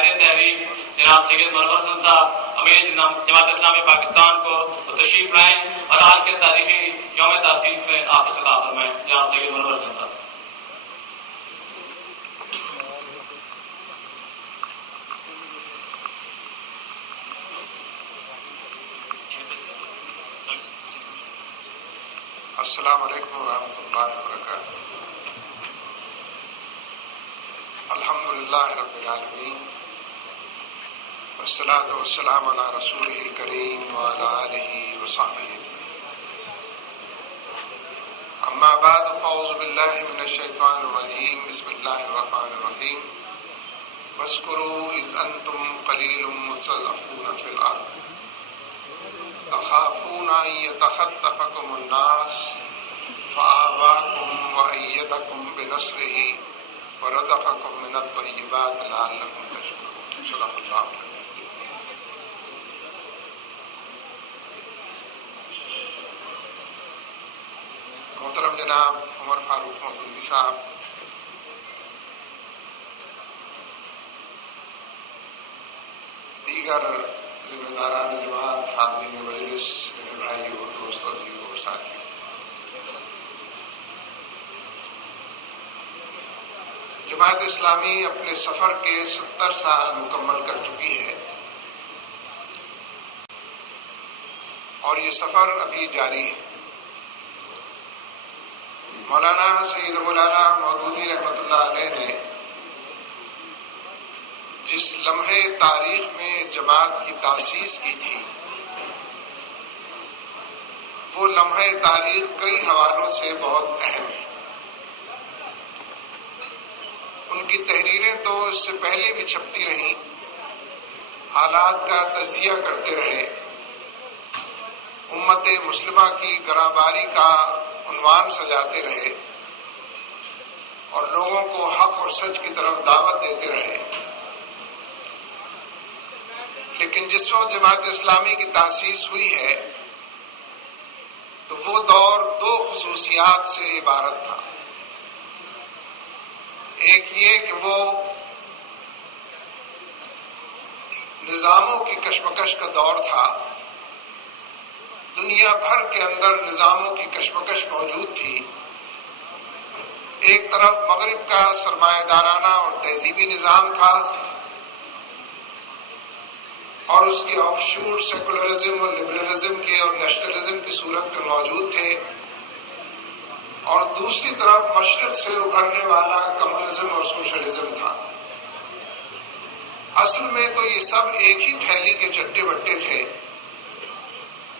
قائد تحریک جناب سید منور حسن صاحب امیر جماعت اسلامی پاکستان کو تشریف لائیں اور آج کے تاریخی یوم تاسیس میں آپ سے خطاب فرمائیں. جناب سید منور حسن صاحب. السلام علیکم ورحمۃ اللہ وبرکاتہ. الحمدللہ رب العالمین والصلاۃ والسلام علی رسولہ الکریم وعلی آلہ وصحبہ اجمعین. اما بعد فاعوذ باللہ من الشیطان الرجیم. بسم اللہ الرحمن الرحیم. واذکروا اذ انتم قلیل مستضعفون فی الارض تخافون ان یتخطفکم الناس فآواکم وأیدکم بنصرہ ورزقکم من الطیبات لعلکم تشکرون. صدق اللہ العظیم. محترم جناب عمر فاروق مودودی صاحب، دیگر ذمہ داران جماعت، حاضرین مجلس، میرے بھائیوں، دوستوں، عزیزوں اور ساتھیوں، جماعت اسلامی اپنے سفر کے 70 سال مکمل کر چکی ہے اور یہ سفر ابھی جاری ہے. مولانا سید ابو الاعلیٰ مودودی رحمۃ اللہ علیہ نے جس لمحے تاریخ میں اس جماعت کی تاسیس کی تھی، وہ لمحے تاریخ کئی حوالوں سے بہت اہم ہے. ان کی تحریریں تو اس سے پہلے بھی چھپتی رہیں، حالات کا تجزیہ کرتے رہے، امت مسلمہ کی گراں-باری کا عنوان سجاتے رہے اور لوگوں کو حق اور سچ کی طرف دعوت دیتے رہے. لیکن جس وقت جماعت اسلامی کی تاسیس ہوئی ہے تو وہ دور دو خصوصیات سے عبارت تھا. ایک یہ کہ وہ نظاموں کی کشمکش کا دور تھا. دنیا بھر کے اندر نظاموں کی کشمکش موجود تھی. ایک طرف مغرب کا سرمایہ دارانہ اور تہذیبی نظام تھا اور اس کی آف شور سیکولرزم اور لبرلزم کے اور نیشنلزم کی صورت میں موجود تھے، اور دوسری طرف مشرق سے ابھرنے والا کمیونزم اور سوشلزم تھا. اصل میں تو یہ سب ایک ہی تھیلی کے چٹے بٹے تھے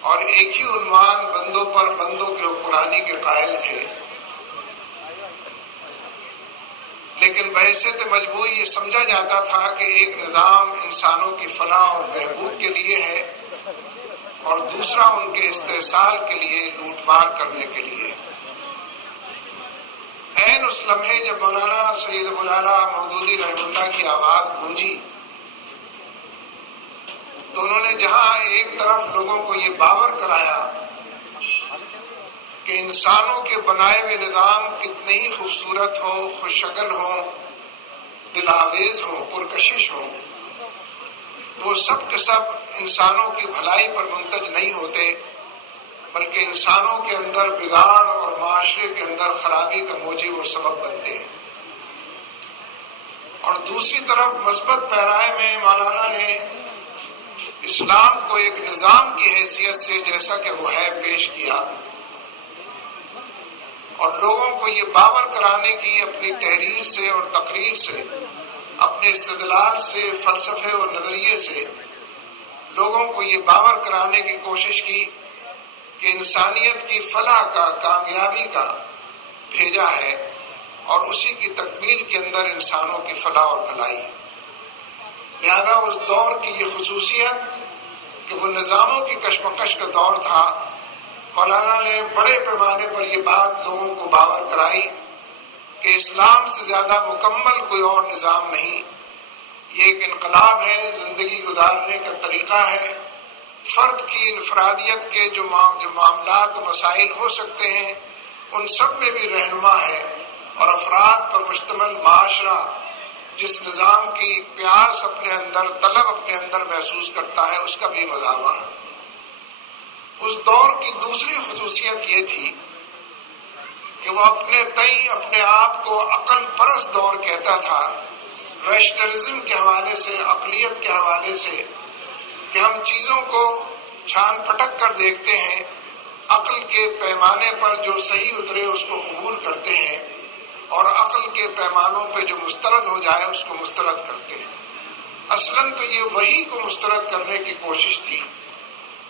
اور ایک ہی عنوان بندوں پر بندوں کے حکمرانی کے قائل تھے. لیکن بحیثیت مجموعی یہ سمجھا جاتا تھا کہ ایک نظام انسانوں کی فلاح اور بہبود کے لیے ہے اور دوسرا ان کے استحصال کے لیے، لوٹ مار کرنے کے لیے. عین اس لمحے جب مولانا سید ابو الاعلیٰ مودودی رحمہ اللہ کی آواز گونجی تو انہوں نے جہاں ایک طرف لوگوں کو یہ باور کرایا کہ انسانوں کے بنائے ہوئے نظام کتنے ہی خوبصورت ہوں، خوش شکل ہوں، دل آویز ہوں، پرکشش ہوں، وہ سب کے سب انسانوں کی بھلائی پر منتج نہیں ہوتے، بلکہ انسانوں کے اندر بگاڑ اور معاشرے کے اندر خرابی کا موجب اور سبب بنتے ہیں. اور دوسری طرف مثبت پیرائے میں مولانا نے اسلام کو ایک نظام کی حیثیت سے جیسا کہ وہ ہے پیش کیا اور لوگوں کو یہ باور کرانے کی اپنی تحریر سے اور تقریر سے، اپنے استدلال سے، فلسفے اور نظریے سے لوگوں کو یہ باور کرانے کی کوشش کی کہ انسانیت کی فلاح کا، کامیابی کا بھیجا ہے اور اسی کی تکمیل کے اندر انسانوں کی فلاح اور بھلائی. لہذا اس دور کی یہ خصوصیت کہ وہ نظاموں کی کشمکش کا دور تھا، مولانا نے بڑے پیمانے پر یہ بات لوگوں کو باور کرائی کہ اسلام سے زیادہ مکمل کوئی اور نظام نہیں. یہ ایک انقلاب ہے، زندگی گزارنے کا طریقہ ہے، فرد کی انفرادیت کے جو معاملات و مسائل ہو سکتے ہیں ان سب میں بھی رہنما ہے، اور افراد پر مشتمل معاشرہ جس نظام کی پیاس اپنے اندر، طلب اپنے اندر محسوس کرتا ہے، اس کا بھی مداوع ہے۔ اس دور کی دوسری خصوصیت یہ تھی کہ وہ اپنے تئیں اپنے آپ کو عقل پرست دور کہتا تھا، ریشنلزم کے حوالے سے، عقلیت کے حوالے سے، کہ ہم چیزوں کو چھان پھٹک کر دیکھتے ہیں، عقل کے پیمانے پر جو صحیح اترے اس کو قبول کرتے ہیں، اور عقل کے پیمانوں پہ جو مسترد ہو جائے اس کو مسترد کرتے ہیں۔ اصلاً تو یہ وحی کو مسترد کرنے کی کوشش تھی۔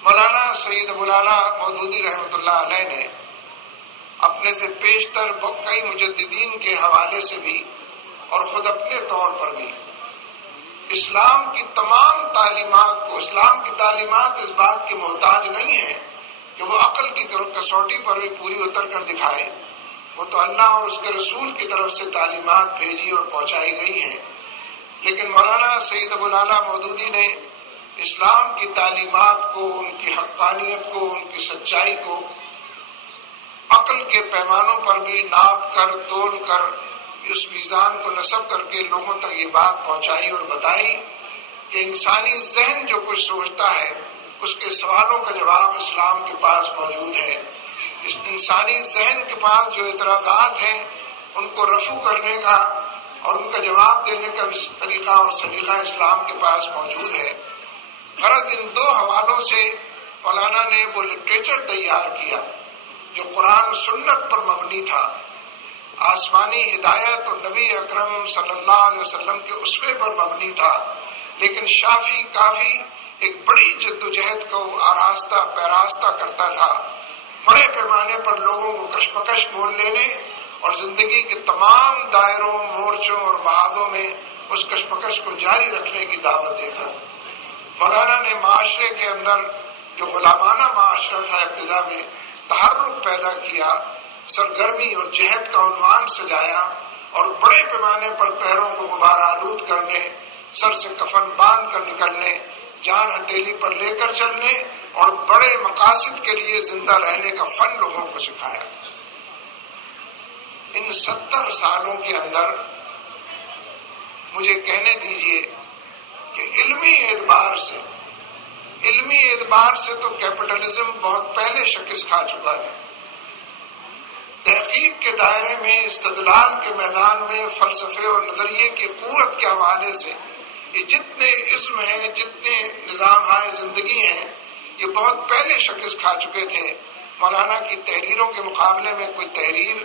مولانا سید ابو الاعلیٰ مودودی رحمۃ اللہ علیہ نے اپنے سے پیشتر کئی مجددین کے حوالے سے بھی اور خود اپنے طور پر بھی اسلام کی تمام تعلیمات کو، اسلام کی تعلیمات اس بات کی محتاج نہیں ہے کہ وہ عقل کی کسوٹی پر بھی پوری اتر کر دکھائے، وہ تو اللہ اور اس کے رسول کی طرف سے تعلیمات بھیجی اور پہنچائی گئی ہیں۔ لیکن مولانا سید ابو الاعلیٰ مودودی نے اسلام کی تعلیمات کو، ان کی حقانیت کو، ان کی سچائی کو عقل کے پیمانوں پر بھی ناپ کر، تول کر، اس میزان کو نصب کر کے لوگوں تک یہ بات پہنچائی اور بتائی کہ انسانی ذہن جو کچھ سوچتا ہے اس کے سوالوں کا جواب اسلام کے پاس موجود ہے۔ اس انسانی ذہن کے پاس جو اعتراضات ہیں ان کو رفع کرنے کا اور ان کا جواب دینے کا طریقہ اور سلیقہ اسلام کے پاس موجود ہے۔ غرض ان دو حوالوں سے مولانا نے وہ لٹریچر تیار کیا جو قرآن و سنت پر مبنی تھا، آسمانی ہدایت اور نبی اکرم صلی اللہ علیہ وسلم کے اسوے پر مبنی تھا، لیکن شافی کافی ایک بڑی جدوجہد کو آراستہ پیراستہ کرتا تھا، بڑے پیمانے پر لوگوں کو کشمکش مول لینے اور زندگی کے تمام دائروں، مورچوں اور محاذوں میں اس کشمکش کو جاری رکھنے کی دعوت دیتا تھا۔ مولانا نے معاشرے کے اندر جو غلامانہ معاشرہ تھا ابتدا میں تحرک پیدا کیا، سرگرمی اور جہد کا عنوان سجایا اور بڑے پیمانے پر پیروں کو غبار آلود کرنے، سر سے کفن باندھ کر نکلنے، جان ہتھیلی پر لے کر چلنے اور بڑے مقاصد کے لیے زندہ رہنے کا فن لوگوں کو سکھایا۔ ان 70 سالوں کے اندر مجھے کہنے دیجئے کہ علمی اعتبار سے تو کیپٹلزم بہت پہلے شکست کھا چکا ہے۔ تحقیق کے دائرے میں، استدلال کے میدان میں، فلسفے اور نظریے کی قوت کے حوالے سے یہ جتنے اسم ہیں، جتنے نظام ہائے زندگی ہیں، یہ بہت پہلے شکست کھا چکے تھے۔ مولانا کی تحریروں کے مقابلے میں کوئی تحریر،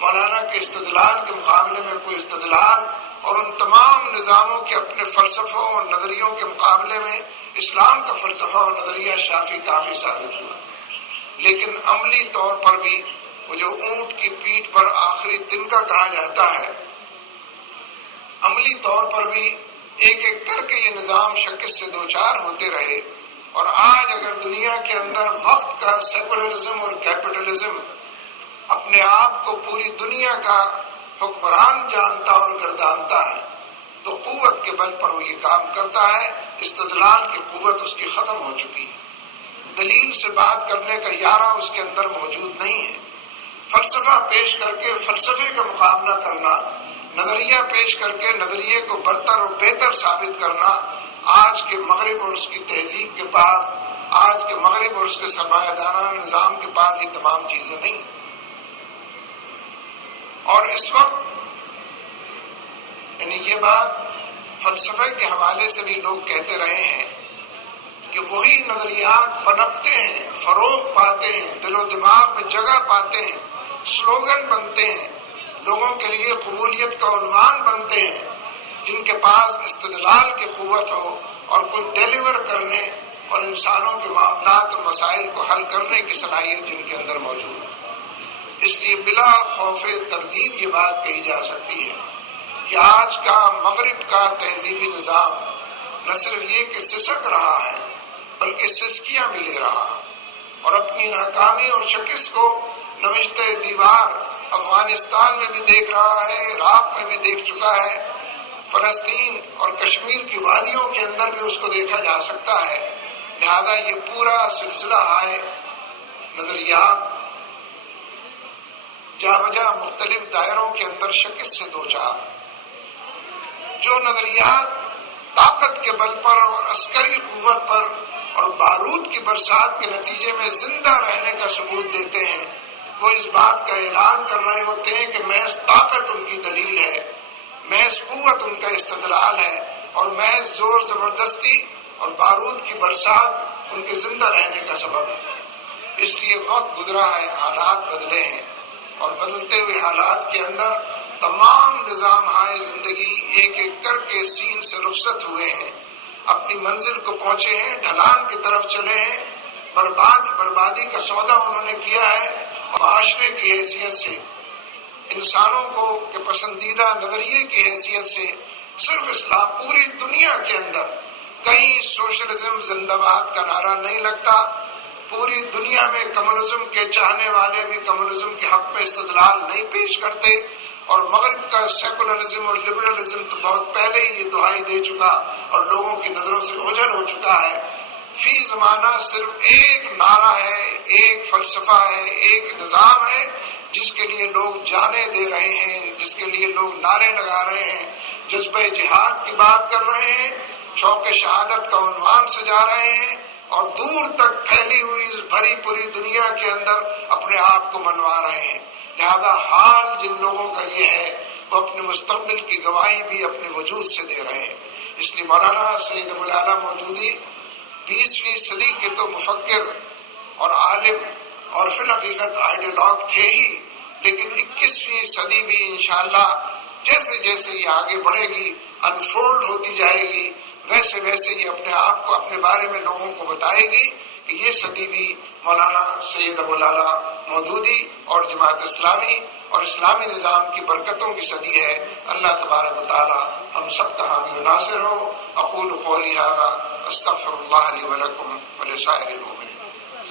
مولانا کے استدلال کے مقابلے میں کوئی استدلال، اور ان تمام نظاموں کے اپنے فلسفوں اور نظریوں کے مقابلے میں اسلام کا فلسفہ اور نظریہ شافی کافی ثابت ہوا۔ لیکن عملی طور پر بھی وہ جو اونٹ کی پیٹھ پر آخری تنکا کہا جاتا ہے، عملی طور پر بھی ایک ایک کر کے یہ نظام شکست سے دوچار ہوتے رہے، اور آج اگر دنیا کے اندر وقت کا سیکولرزم اور کیپٹلزم اپنے آپ کو پوری دنیا کا حکمران جانتا اور گردانتا ہے تو قوت کے بل پر وہ یہ کام کرتا ہے۔ استدلال کی قوت اس کی ختم ہو چکی ہے، دلیل سے بات کرنے کا یارہ اس کے اندر موجود نہیں ہے۔ فلسفہ پیش کر کے فلسفے کا مقابلہ کرنا، نظریہ پیش کر کے نظریے کو برتر اور بہتر ثابت کرنا آج کے مغرب اور اس کی تہذیب کے پاس، آج کے مغرب اور اس کے سرمایہ دارانہ نظام کے پاس یہ تمام چیزیں نہیں۔ اور اس وقت یعنی یہ بات فلسفے کے حوالے سے بھی لوگ کہتے رہے ہیں کہ وہی نظریات پنپتے ہیں، فروغ پاتے ہیں، دل و دماغ میں جگہ پاتے ہیں، سلوگن بنتے ہیں، لوگوں کے لیے قبولیت کا عنوان بنتے ہیں، جن کے پاس استدلال کی قوت ہو اور کوئی ڈیلیور کرنے اور انسانوں کے معاملات اور مسائل کو حل کرنے کی صلاحیت جن کے اندر موجود ہے۔ اس لیے بلا خوف تردید یہ بات کہی جا سکتی ہے کہ آج کا مغرب کا تہذیبی نظام نہ صرف یہ کہ سسک رہا ہے بلکہ سسکیاں بھی لے رہا ہے، اور اپنی ناکامی اور شکست کو نوشتہ دیوار افغانستان میں بھی دیکھ رہا ہے، عراق میں بھی دیکھ چکا ہے، فلسطین اور کشمیر کی وادیوں کے اندر بھی اس کو دیکھا جا سکتا ہے۔ لہذا یہ پورا سلسلہ ہے نظریات جا بجا مختلف دائروں کے اندر شکست سے دوچار۔ جو نظریات طاقت کے بل پر اور عسکری قوت پر اور بارود کی برسات کے نتیجے میں زندہ رہنے کا ثبوت دیتے ہیں، وہ اس بات کا اعلان کر رہے ہوتے ہیں کہ محض طاقت ان کی دلیل ہے، محض قوت ان کا استدلال ہے، اور محض زور زبردستی اور بارود کی برسات ان کے زندہ رہنے کا سبب ہے۔ اس لیے وقت گزرا ہے، حالات بدلے ہیں، اور بدلتے ہوئے حالات کے اندر تمام نظام ہائے زندگی ایک ایک کر کے سین سے رخصت ہوئے ہیں، اپنی منزل کو پہنچے ہیں، ڈھلان کی طرف چلے ہیں، بربادی کا سودا انہوں نے کیا ہے۔ معاشرے کی حیثیت سے، انسانوں کو کے پسندیدہ نظریے کی حیثیت سے صرف اسلام، پوری دنیا کے اندر کہیں سوشلزم زندہ باد کا نعرہ نہیں لگتا، پوری دنیا میں کمیونزم کے چاہنے والے بھی کمیونزم کے حق میں استدلال نہیں پیش کرتے، اور مغرب کا سیکولرزم اور لبرلزم تو بہت پہلے ہی یہ دہائی دے چکا اور لوگوں کی نظروں سے اوجھل ہو چکا ہے۔ فی زمانہ صرف ایک نعرہ ہے، ایک فلسفہ ہے، ایک نظام ہے جس کے لیے لوگ جانیں دے رہے ہیں، جس کے لیے لوگ نعرے لگا رہے ہیں، جذبہ جہاد کی بات کر رہے ہیں، شوق شہادت کا عنوان سجا رہے ہیں، اور دور تک پھیلی ہوئی اس بھری پوری دنیا کے اندر اپنے آپ کو منوا رہے ہیں۔ لہذا حال جن لوگوں کا یہ ہے وہ اپنے مستقبل کی گواہی بھی اپنے وجود سے دے رہے ہیں۔ اس لیے مولانا سید ابو الاعلیٰ مودودی 20ویں صدی کے تو مفکر اور عالم اور فی الحقیقت آئیڈیالوگ تھے ہی، لیکن 21ویں صدی بھی انشاءاللہ جیسے جیسے یہ آگے بڑھے گی، انفولڈ ہوتی جائے گی، ویسے ویسے یہ اپنے آپ کو، اپنے بارے میں لوگوں کو بتائے گی کہ یہ صدی بھی مولانا سید ابو الاعلیٰ مودودی اور جماعت اسلامی اور اسلامی نظام کی برکتوں کی صدی ہے۔ اللہ تبارک و تعالی ہم سب کا حامی و ناصر ہو۔ اقول قولی ھذا استغفر اللہ لی ولکم ولسائر المؤمنین۔